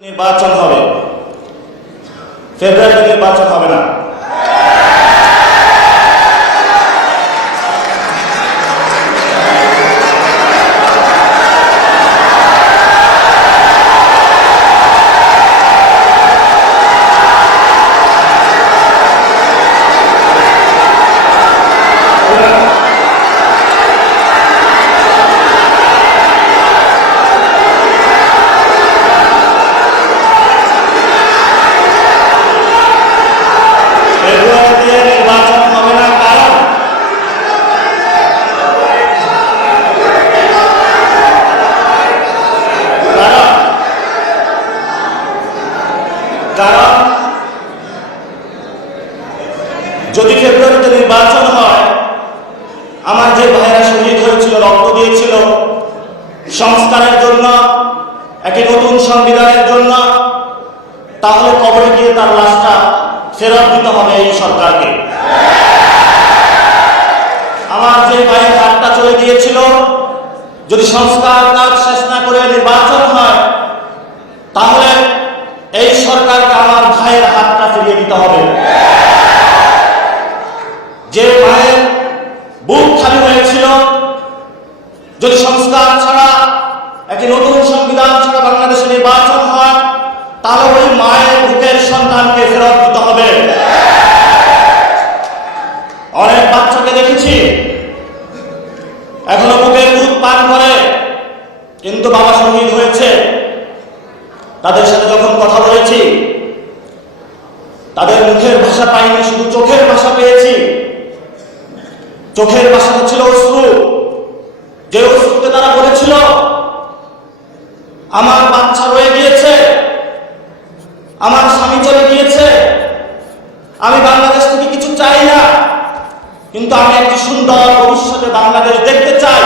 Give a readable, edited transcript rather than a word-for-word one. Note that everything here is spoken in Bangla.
নির্বাচন হবে, ফেব্রুয়ারিতে নির্বাচন হবে না। কারণ যদি ফেব্রুয়ারিতে নির্বাচন হয়, আমার যে ভাইয়েরা শহীদ হয়েছিল, রক্ত দিয়েছিল সংস্কারের জন্য, একটি নতুন সংবিধানের জন্য, তাহলে কবরে গিয়ে তার লাশটা ফেরত দিতে হবে এই সরকারকে। আমার যে ভাইয়ের হাতটা চলে গিয়েছিল, যদি সংস্কার কাজ শেষ না করে নির্বাচন হয়, তাহলে এই সরকারকে আমার ভাইয়ের হাতটা ফিরিয়ে দিতে হবে। যে ভাইয়ের বুক খালি হয়েছিল, যদি সংস্কার ছাড়া, একটি নতুন সংবিধান ছাড়া বাংলাদেশে নির্বাচন হয়, তাহলে ওই মায়ের বুকের সন্তানকে ফেরত দিতে হবে। অনেক বাচ্চাকে দেখেছি এখনো বুকের দুধ পান করে, কিন্তু বাবা শহীদ হয়েছে। তাদের সাথে যখন কথা বলেছি, তাদের মুখের ভাষা পাইনি, শুধু চোখের ভাষা পেয়েছি। চোখের ভাষাটা ছিল অশ্রু, যে অশ্রুতে তারা বলেছিল, আমার বাচ্চা রয়ে গিয়েছে, আমার স্বামী চলে গিয়েছে, আমি বাংলাদেশ থেকে কিছু চাই না, কিন্তু আমি একটি সুন্দর ভবিষ্যতে বাংলাদেশ দেখতে চাই।